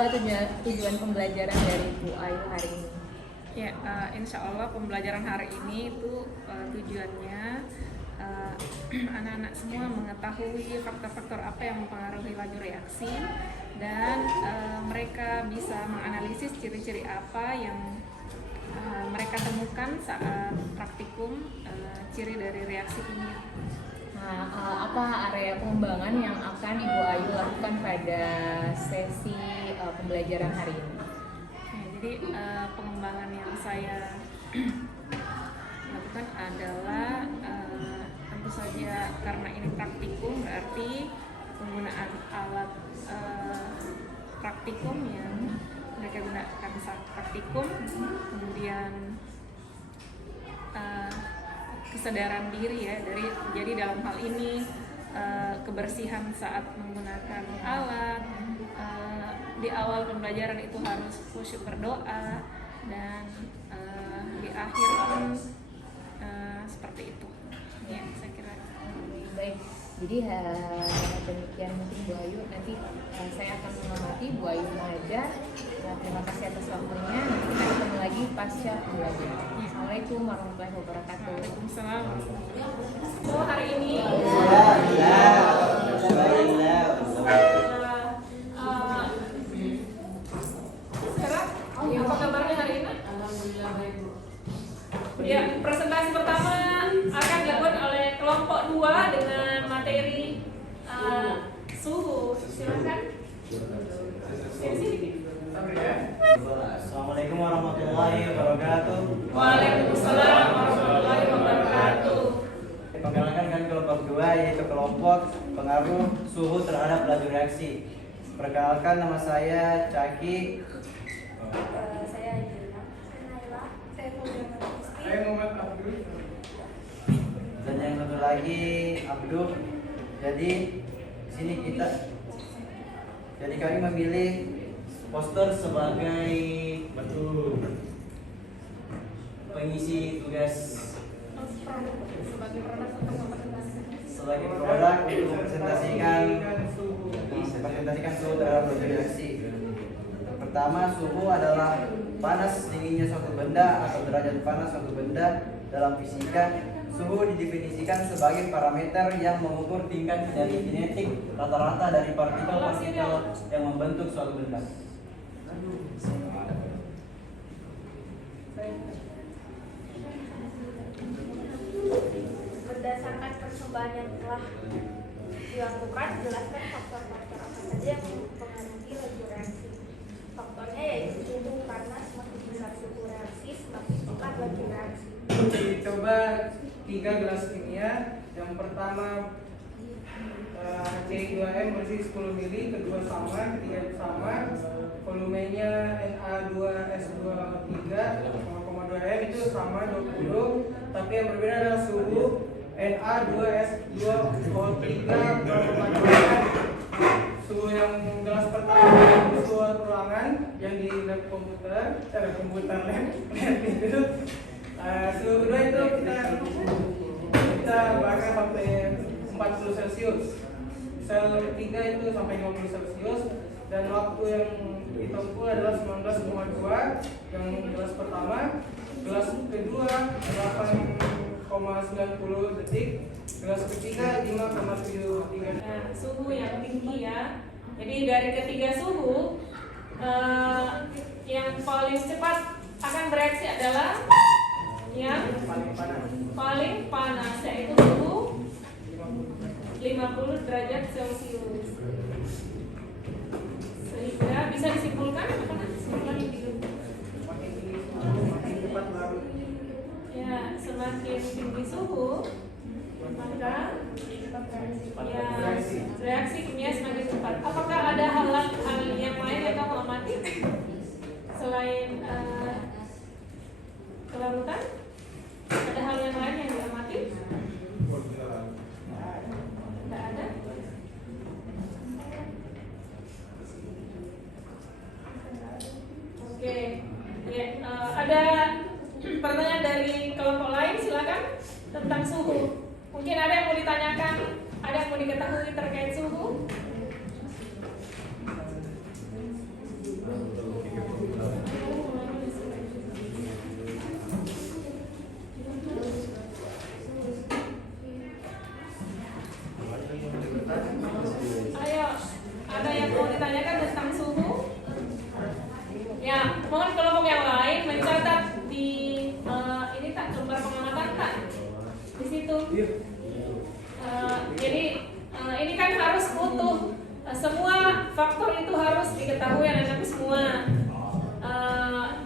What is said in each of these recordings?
apa tujuan pembelajaran dari Bu Ayu hari ini? Ya, insya Allah pembelajaran hari ini itu tujuannya anak-anak semua mengetahui faktor-faktor apa yang mempengaruhi laju reaksi dan mereka bisa menganalisis ciri-ciri apa yang mereka temukan saat praktikum ciri dari reaksi kimia. Nah, apa area pengembangan yang akan Ibu Ayu lakukan pada sesi pembelajaran hari ini? Ya, jadi pengembangan yang saya lakukan adalah tentu saja karena ini praktikum berarti penggunaan alat praktikum yang mereka gunakan saat praktikum, kemudian kesadaran diri ya jadi dalam hal ini kebersihan saat menggunakan alat, di awal pembelajaran itu harus khusyuk berdoa dan di akhir pun seperti itu ya saya kira. Baik, jadi demikian mungkin Bu Ayu. Nanti saya akan mengamati Bu Ayu mengajar. Terima kasih atas waktunya. Nanti kita ketemu lagi pasca belajar. Assalamualaikum warahmatullahi wabarakatuh. Waalaikumsalam. So hari ini sekarang apa kabarnya hari ini? Alhamdulillah baik, Bu. Ya, presentasi pertama akan dilakukan oleh kelompok 2 dengan materi suhu. Silakan. Assalamualaikum warahmatullahi wabarakatuh. Waalaikumsalam warahmatullahi wabarakatuh. Perkenalkan kan kelompok 2 yaitu kelompok pengaruh suhu terhadap laju reaksi. Perkenalkan nama saya Caki. Saya Angelina, saya Naila, saya Muhammad Saya Muhammad Abdul. Dan yang satu lagi Abdul. Jadi sini kami memilih poster sebagai pengisi tugas sebagai produk untuk mempresentasikan suhu terhadap laju reaksi. Pertama, suhu adalah panas dinginnya suatu benda atau derajat panas suatu benda. Dalam fisika, suhu didefinisikan sebagai parameter yang mengukur tingkat dari kinetik rata-rata dari partikel-partikel yang membentuk suatu benda. berdasarkan percobaan yang telah dilakukan, jelaskan faktor-faktor apa saja yang mempengaruhi laju reaksi. Faktornya yaitu suhu, karena semakin besar suhu reaksi, semakin cepat laju reaksi. Dicoba 3 gelas kimia. Yang pertama HCl2M bersih 10 ml, kedua sama, ketiga sama. Volumenya Na2S23 0,2 M itu sama 20, tapi yang berbeda adalah suhu Na2S23 suhu yang gelas pertama itu suhu ruangan yang di lab komputer, lab itu. Suhu kedua itu kita bahas sampai 40 Celcius. Sel ketiga itu sampai 50 Celcius dan waktu yang ditempuh adalah 19,2 yang gelas pertama, gelas kedua 8,90 detik, gelas ketiga 5,73. Nah, suhu yang tinggi ya. Jadi dari ketiga suhu yang paling cepat akan bereaksi adalah yang paling panas yaitu suhu 50 derajat Celcius. Sehingga bisa disimpulkan apa nih? Ya, semakin tinggi suhu maka ya reaksi kimia semakin cepat. Apakah ada hal yang lain yang kamu amati selain kelarutan? Ada hal yang lain yang diamati? Tidak ada. Oke, ya, ada pertanyaan dari kelompok lain, silakan tentang suhu. Mungkin ada yang mau ditanyakan, ada yang mau diketahui terkait suhu? Jadi ini kan harus utuh. Semua faktor itu harus diketahui anak-anak semua.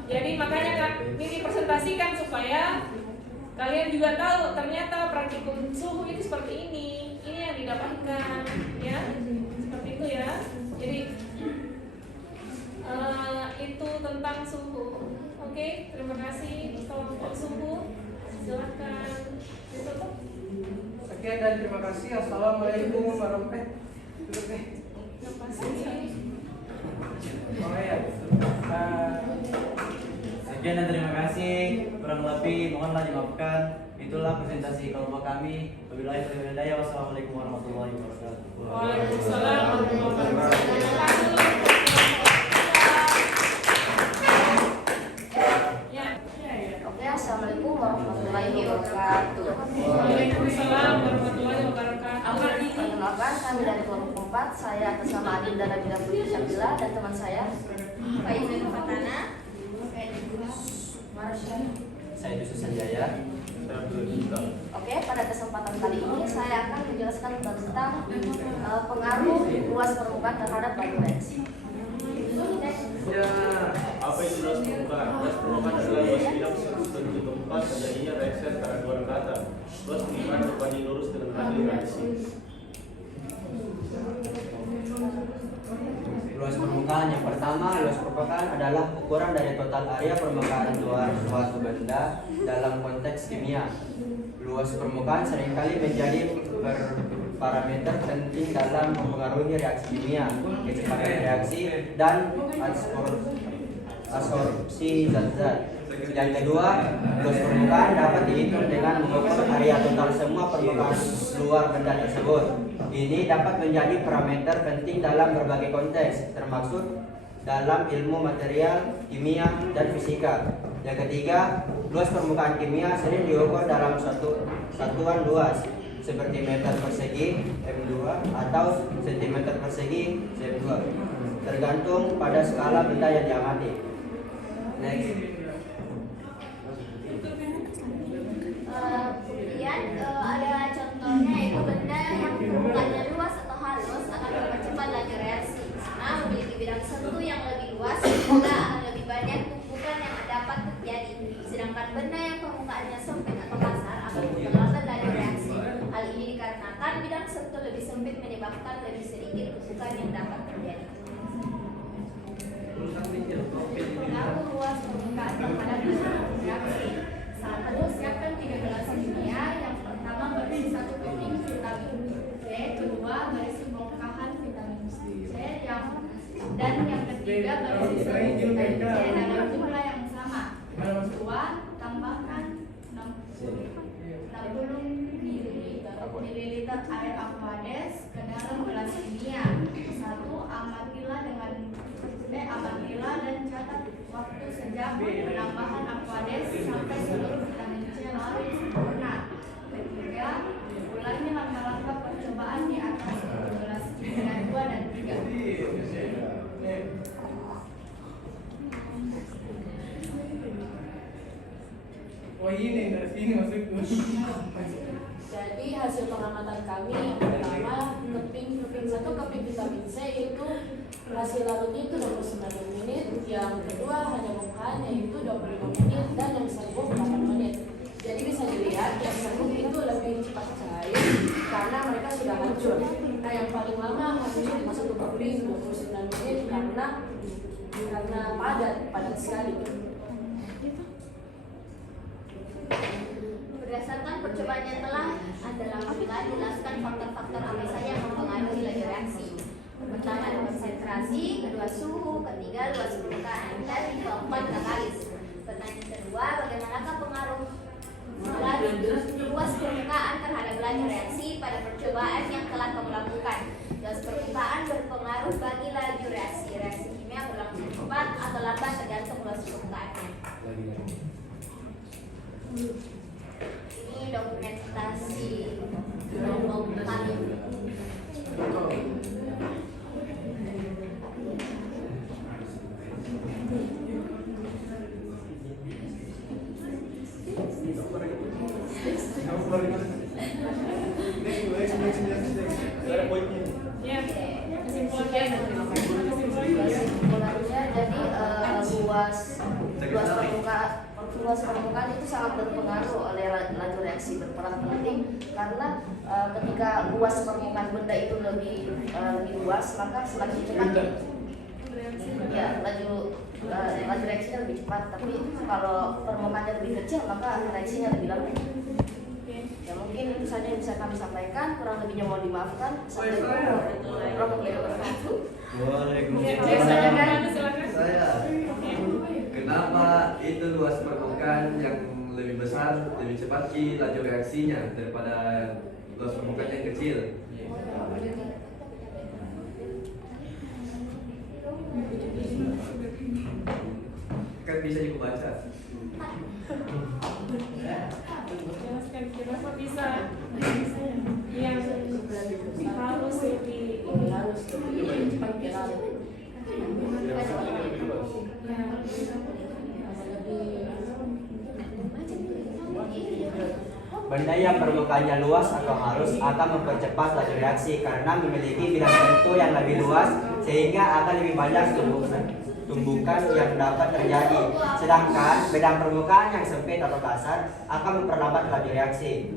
Jadi makanya kan ini dipresentasikan supaya kalian juga tahu ternyata praktikum suhu itu seperti ini yang didapatkan, ya seperti itu ya. Jadi itu tentang suhu. Oke, terima kasih kelompok suhu. Silakan ditutup. Sekian dan terima kasih. Assalamualaikum warahmatullahi wabarakatuh. Terima kasih. Oh ya. Sekian dan terima kasih. Kurang lebih mohonlah dimaafkan. Itulah presentasi kelompok kami. Wabillahi taufiq wal hidayah. Wassalamualaikum warahmatullahi wabarakatuh. Waalaikumsalam warahmatullahi wabarakatuh. Oke, assalamualaikum warahmatullahi wabarakatuh. Waalaikumsalam warahmatullahi wabarakatuh. Perkenalkan, kami dari kelompok 4. Saya atas nama Adinda Nabila Putri Syakila dan teman saya Faizul Fatana. Saya Dusu Sanjaya. Oke, pada kesempatan kali ini saya akan menjelaskan tentang pengaruh luas permukaan terhadap bioreaksi. Apa itu luas permukaan? Luas permukaan adalah luas bidang suatu tempat terjadinya reaksi antara dua rangkaian. Luas permukaan berbanding lurus dengan hasil reaksi. Luas permukaan yang pertama, luas permukaan adalah ukuran dari total area permukaan luar suatu benda dalam konteks kimia. Luas permukaan seringkali menjadi parameter penting dalam mempengaruhi reaksi kimia, kecepatan reaksi, dan absorpsi zat-zat. Yang kedua, luas permukaan dapat dihitung dengan mengukur area total semua permukaan luar benda tersebut. Ini dapat menjadi parameter penting dalam berbagai konteks, termasuk dalam ilmu material, kimia, dan fisika. Yang ketiga, luas permukaan kimia sering diukur dalam suatu satuan luas, seperti meter persegi M2 atau sentimeter persegi cm2, tergantung pada skala benda yang diamati. Next. Kemudian ada contohnya itu benda yang permukaannya luas atau halus akan mempercepat laju reaksi karena memiliki bidang sentuh yang lebih luas sehingga akan lebih banyak tumpukan yang dapat terjadi. Sedangkan benda yang permukaannya sempit atau kasar akan memperlambat laju reaksi. Hal ini dikarenakan bidang sentuh lebih sempit menyebabkan lebih sedikit tumpukan yang dapat terjadi. Pengaruh luas permukaan terhadap reaksi. Satu, siapkan 3 gelas kimia. Yang pertama berisi 1 keping vitamin C, kedua berisi bongkahan vitamin C, dan yang ketiga berisi 1 vitamin C dalam jumlah yang sama. Kedua, tambahkan 60 ml air aquades ke dalam gelas kimia. Satu, amatilah dan catat waktu sejam penambahan aquades sampai seluruh vitamin C larut sempurna. Ketiga, ulangi langkah-langkah percobaan di atas gelas kimia 2 dan 3. Oh ini dari sini maksudku. Jadi hasil pengamatan kami yang pertama satu keping vitamin C itu hasil larutnya itu 29 menit, yang kedua hanya bongkahannya itu 25 menit dan yang serbuk 8 menit. Jadi bisa dilihat yang serbuk itu lebih cepat cair karena mereka sudah hancur. Nah yang paling lama harusnya di satu keping 29 menit karena padat sekali. Berdasarkan percobaan yang telah Anda lakukan, jelaskan faktor-faktor apa saja yang mempengaruhi laju reaksi. Pertama, konsentrasi, kedua suhu, ketiga luas permukaan, dan keempat katalis. Pertanyaan kedua, bagaimanakah pengaruh luas permukaan terhadap laju reaksi pada percobaan yang telah kamu lakukan? Luas permukaan berpengaruh bagi laju reaksi. Reaksi kimia berlangsung cepat atau lambat tergantung luas permukaannya. Ini dokumentasi kelompok kami. luas permukaan itu sangat berpengaruh oleh laju reaksi, berperan penting karena ketika luas permukaan benda itu lebih luas, maka semakin cepat ya laju reaksinya lebih cepat. Tapi kalau permukaannya lebih kecil, maka reaksinya lebih lambat. Ya mungkin itu saja yang bisa kami sampaikan, kurang lebihnya mohon dimaafkan. Assalamualaikum warahmatullahi wabarakatuh. Waalaikumsalam. Saya, kenapa itu luas permukaan yang lebih besar lebih cepat ki laju reaksinya daripada luas permukaan yang kecil? Kan bisa dibaca. Jelaskan kenapa bisa yang harus lebih cepat viral. Benda yang permukaannya luas atau halus akan mempercepat laju reaksi karena memiliki bidang bentuk yang lebih luas sehingga akan lebih banyak tumbukan yang dapat terjadi. Sedangkan bidang permukaan yang sempit atau kasar akan memperlambat laju reaksi.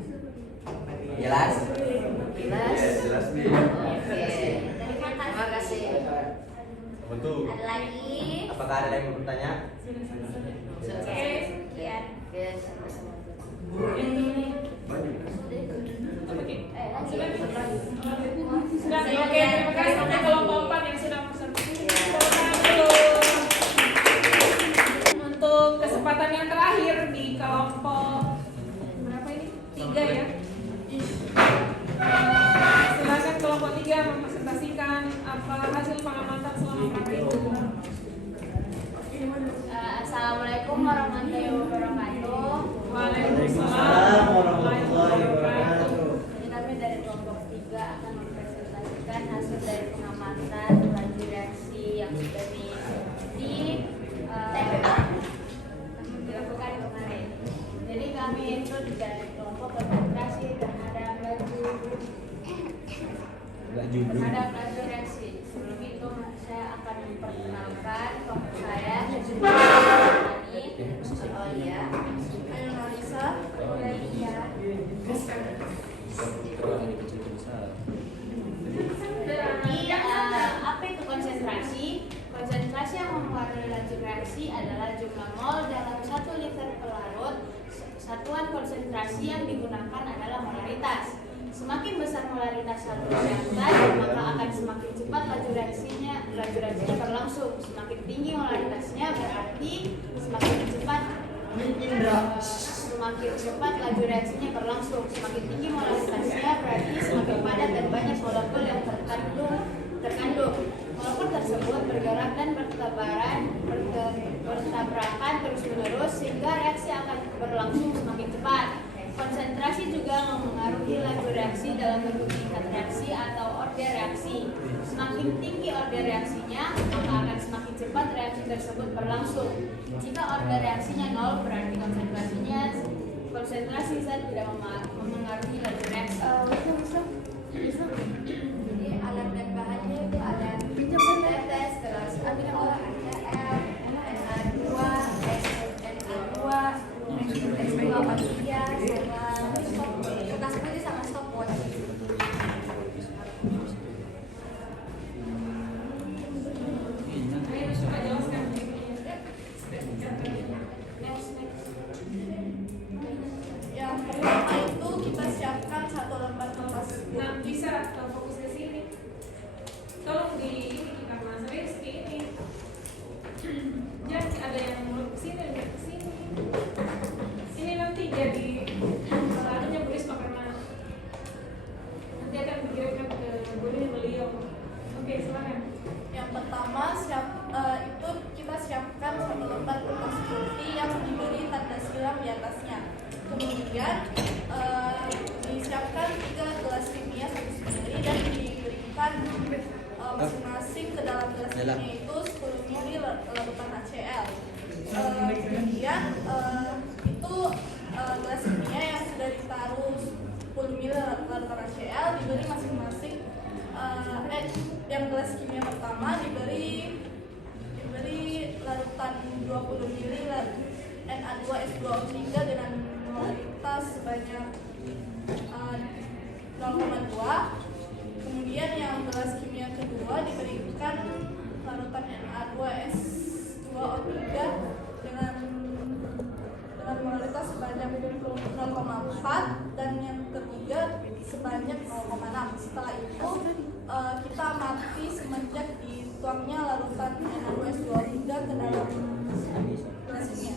Jelas? Jelas. Jelas nih. Oke. Terima kasih. Betul. Ada lagi? Apakah ada yang mau bertanya? Oke, sekian. Oke, sama-sama. Sudah, oke, terima kasih untuk kelompok 4 yang sudah masuk. Untuk kesempatan yang terakhir di kelompok berapa ini? 3 ya. Silakan kelompok 3 mempresentasikan apa hasil pengamatan selama praktik. Assalamualaikum warahmatullahi wabarakatuh. Waalaikumsalam warahmatullahi wabarakatuh. Jadi kami dari kelompok 3 akan mempresentasikan hasil dari pengamatan laju reaksi yang sudah dilakukan kemarin. Jadi kami itu dari kelompok konsentrasi terhadap laju reaksi. Sebelum itu saya akan memperkenalkan kelompok saya. Oh iya, Ayo Marisa, Aurelia. Jadi apa itu konsentrasi? Konsentrasi yang mempengaruhi laju reaksi adalah jumlah mol dalam 1 liter pelarut. Satuan konsentrasi yang digunakan adalah molaritas. Semakin besar molaritas satu reaktan, maka akan semakin cepat laju reaksinya berlangsung. Semakin tinggi molaritasnya berarti semakin cepat laju reaksinya berlangsung. Semakin tinggi molaritasnya berarti semakin padat dan banyak molekul yang terkandung. Molekul tersebut bergerak dan bertabrakan terus-menerus sehingga reaksi akan berlangsung semakin cepat. Konsentrasi juga mempengaruhi laju reaksi dalam bentuk tingkat reaksi atau order reaksi. Semakin tinggi order reaksinya, maka akan semakin cepat reaksi tersebut berlangsung. Jika order reaksinya 0, berarti konsentrasi zat tidak mempengaruhi laju reaksi. Jadi alat dan bahannya itu ada tetes, terus alkohol, HCl, Na2, Na2, S2O3, sama kertas putih sama stopwatch. Ayo coba jelaskan. Yang pertama itu kita siapkan 1 lembar kertas putih. Nah, bisa fokus ke sini. Tolong di ini karena serius ke ini. Jangan ada yang mau ke sini, ada ke sini. Ini nanti jadi lalunya Bu Risma karena nanti akan dikirimkan ke beliau. Oke, silakan. Yang pertama itu kita siapkan 1 lembar kertas putih yang diberi tanda siram di atasnya. Kemudian disiapkan 3 gelas kimia 1 ml dan diberikan masing-masing ke dalam gelas kimia itu 10 ml larutan HCl. Kemudian itu gelas kimia yang sudah ditaruh 10 ml larutan HCl diberi masing-masing yang gelas kimia pertama diberi larutan 20 ml Na2S2O3 dengan molekula sebanyak 0,2. Kemudian yang gelas kimia kedua diberikan larutan Na2S2O3 dengan molekula sebanyak 0,4 dan yang ketiga sebanyak 0,6. Setelah itu kita amati semenjak dituangnya larutan Na2S2O3 ke dalam gelas kimia.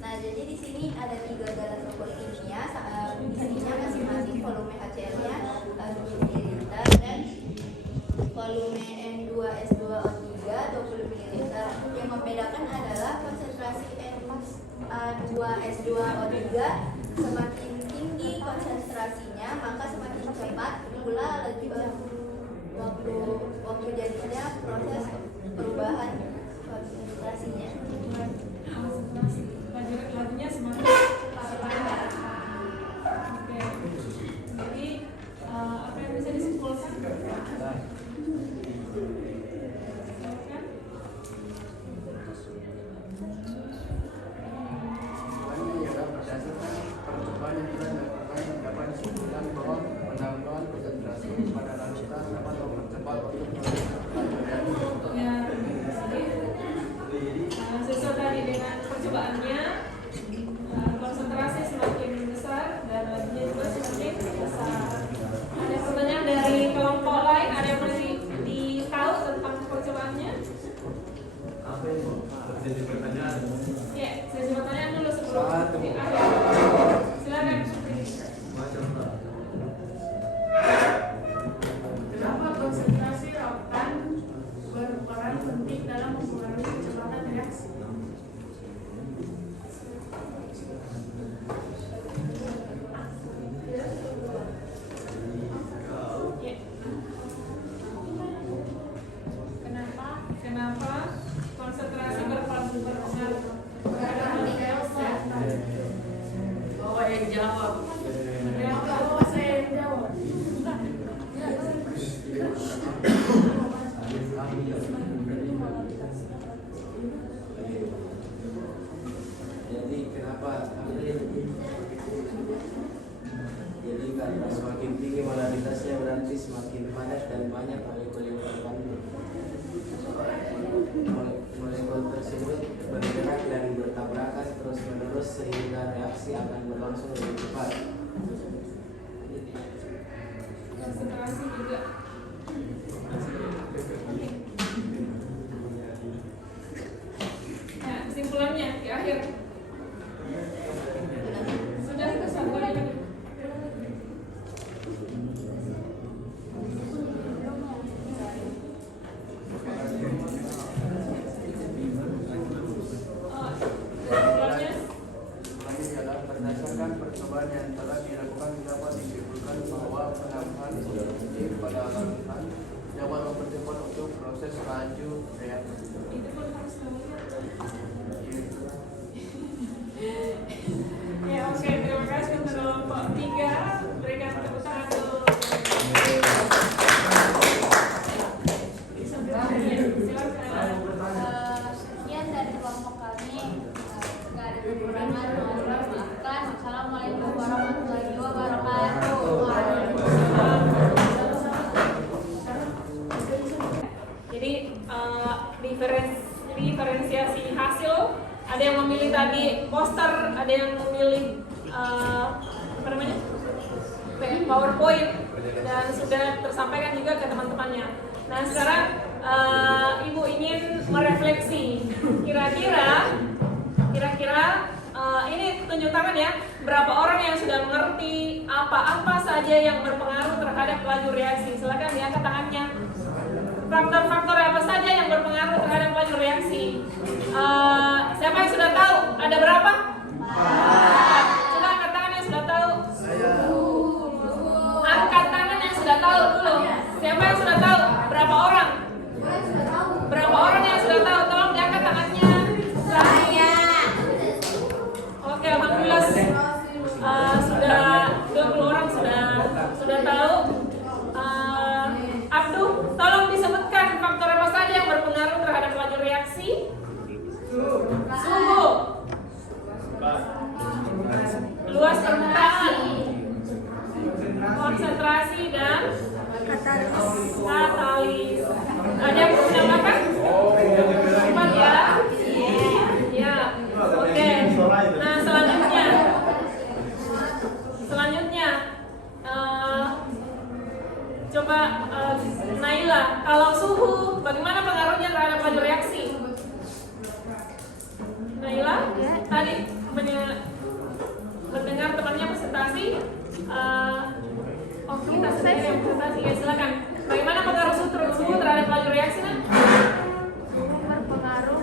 Nah, jadi di sini ada 3 gelas rokok kimia, isinya masing-masing volume HCl-nya 20 ml dan volume N2S2O3 20 ml. Yang membedakan adalah konsentrasi N2S2O3 semakin tinggi konsentrasinya, maka semakin cepat pula waktu jadinya proses perubahan konsentrasinya. Lagunya semakin panjang. Oke. Jadi apa yang bisa disimpulkan? Berdasarkan percobaan yang telah dilakukan dapat disimpulkan bahwa penambahan konsentrasi pada larutan dapat mempercepat waktu proses reaksi. Ya. Sesuai tadi dengan percobaannya, konsentrasi semakin besar dan lagunya juga semakin besar. Ada pertanyaan dari kelompok lain? Ada yang masih ditahu tentang percobaannya? Apa yang jadi pertanyaan? Ya, sesi pertanyaan dulu sebelum di akhir. Silakan. Kenapa konsentrasi lautan berperan penting dalam mempengaruhi kecepatan reaksi? Kenapa konsentrasi berpengaruh? Bawa yang jawab. Saya yang jawab. Jadi kenapa? Jadi karena semakin tinggi molaritasnya berarti semakin padat dan banyak molekul yang terkandung. Molekul tersebut bergerak dan bertabrakan terus menerus sehingga reaksi akan berlangsung lebih cepat. Konsentrasi juga. Nah, kesimpulannya di akhir. Sudah kesimpulannya. Berdasarkan percobaan yang telah dilakukan dapat disimpulkan bahwa penambahan konsentrasi pada larutan dapat mempercepat untuk proses laju reaksi. Itu pun harus ya, oke, terima kasih untuk kelompok 3. Berikan tepuk tangan dulu. Sekian dari kelompok kami. Jika ada kekurangan, mohon maafkan. Wassalamualaikum warahmatullahi wabarakatuh. Jadi diferensiasi hasil, ada yang memilih tadi poster, ada yang memilih apa namanya PowerPoint, dan sudah tersampaikan juga ke teman-temannya. Nah, sekarang Ibu ingin merefleksi, kira-kira ini tunjuk tangan ya, berapa orang yang sudah mengerti apa-apa saja yang berpengaruh terhadap laju reaksi? Silakan diangkat tangannya. Faktor-faktor apa saja yang berpengaruh terhadap laju reaksi? Siapa yang sudah tahu? Ada berapa? Coba angkat tangan yang sudah tahu. Angkat tangan yang sudah tahu dulu. Siapa yang sudah tahu? Berapa orang? Berapa orang yang sudah tahu? Tolong diangkat tangannya. Saya. Oke, alhamdulillah sudah 20 orang sudah tahu. Abduh, tolong disebutkan faktor apa saja yang berpengaruh terhadap laju reaksi. Katalis. Ada yang mau menambahkan? Cepat ya. Ya. Oke. Nah, selanjutnya coba Naila, kalau suhu bagaimana pengaruhnya terhadap laju reaksi? Naila, tadi mendengar temannya presentasi, kita sendiri yang presentasi, ya silakan. Bagaimana pengaruh suhu terhadap laju reaksi? Suhu berpengaruh.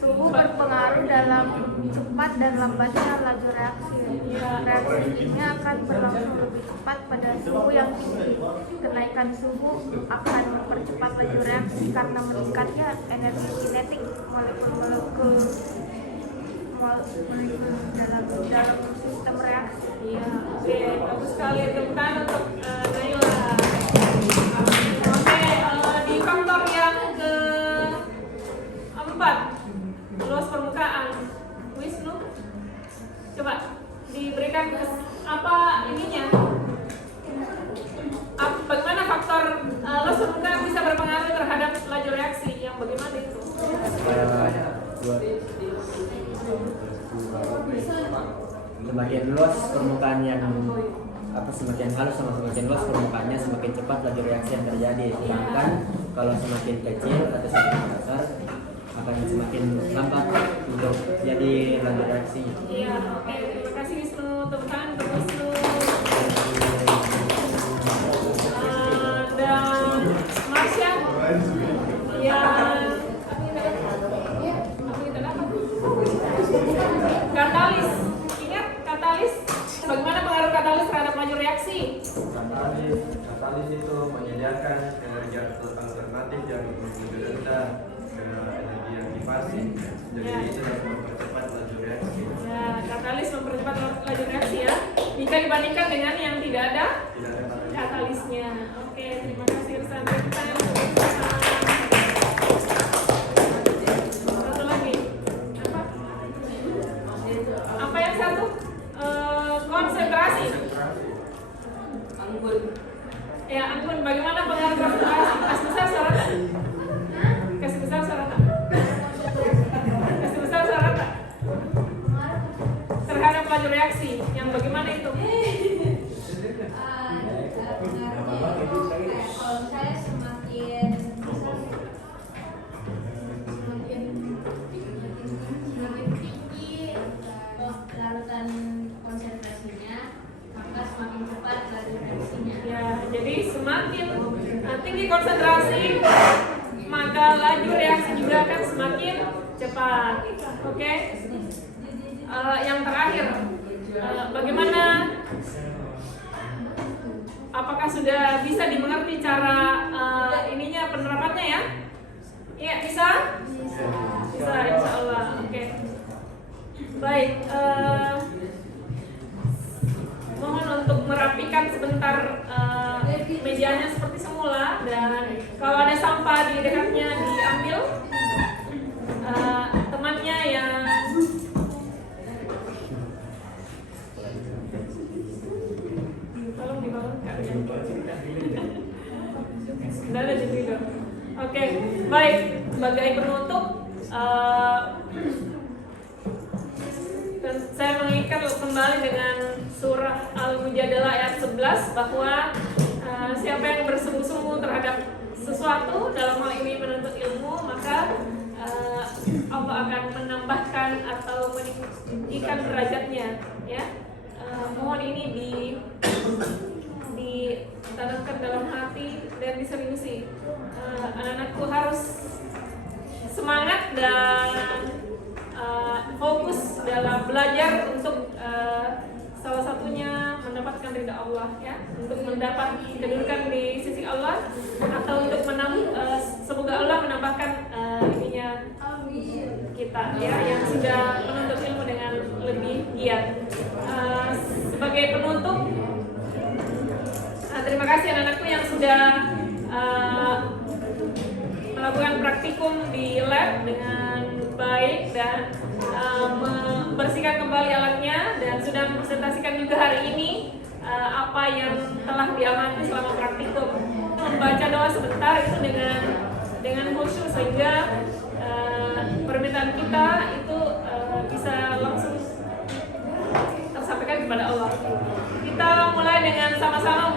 Suhu berpengaruh dalam cepat dan lambatnya laju reaksi. Reaksi ini akan berlangsung lebih cepat pada suhu yang tinggi. Kenaikan suhu akan mempercepat laju reaksi karena meningkatnya energi kinetik molekul-molekul dalam sistem reaksi. Iya, oke, bagus sekali. Tepuk tangan untuk Naila. Oke, di faktor yang keempat, luas permukaan. Wisnu, coba diberikan apa ininya? Bagaimana faktor luas permukaan bisa berpengaruh terhadap laju reaksi? Yang bagaimana itu? Semakin luas permukaan yang semakin halus sama semakin luas permukaannya, semakin cepat laju reaksi yang terjadi. Sedangkan kalau semakin kecil atau semakin besar akan semakin lambat untuk jadi laju reaksinya. Iya, oke, terima kasih Wisnu. Tepuk tangan untuk Wisnu. Dan Marsha, katalis. Ingat katalis? Bagaimana pengaruh katalis terhadap laju reaksi? Katalis itu menyediakan energi alternatif yang lebih rendah ke energi yang dipasi. Jadi itu dapat mempercepat laju reaksi. Ya, katalis mempercepat laju reaksi ya. Jika dibandingkan dengan yang tidak ada katalisnya. Oke, terima kasih Irsan. Satu lagi. Apa yang satu? Konsentrasi. Ya, anggun. Bagaimana pengaruh konsentrasi? Kasih besar suara tak? Kasih besar suara tak? Kasih besar suara tak? Terhadap laju reaksi. Yang bagaimana itu? Kalau misalnya semakin tinggi larutan konsentrasinya, maka semakin cepat laju reaksinya. Ya, jadi semakin tinggi konsentrasi, maka laju reaksi juga akan semakin cepat. Oke? Yang terakhir, bagaimana? Apakah sudah bisa dimengerti cara ininya penerapannya ya? Iya, bisa? Bisa, insya Allah. Oke. Baik. Mohon untuk merapikan sebentar mejanya seperti semula, dan kalau ada sampah di dekatnya diambil. Temannya yang tolong dibangunkan. Sudah ada di tidur. Oke, baik. Sebagai penutup, dan saya mengingatkan kembali dengan surah Al-Mujadalah ayat 11 bahwa siapa yang bersungguh-sungguh terhadap sesuatu, dalam hal ini menuntut ilmu, maka Allah akan menambahkan atau meninggikan derajatnya, ya. Mohon ini ditanamkan dalam hati dan diseriusi. Anak-anakku harus semangat dan fokus dalam belajar untuk salah satunya mendapatkan ridha Allah, ya, untuk mendapat kedudukan di sisi Allah, atau untuk semoga Allah menambahkan ininya kita, ya, yang sudah menuntut ilmu dengan lebih giat. Sebagai penutup, terima kasih anak-anakku yang sudah melakukan praktikum di lab dengan baik dan membersihkan kembali alatnya, dan sudah mempresentasikan juga hari ini apa yang telah diamati selama praktikum. Membaca doa sebentar itu dengan khusyuk sehingga permintaan kita itu bisa langsung tersampaikan kepada Allah. Kita mulai dengan sama-sama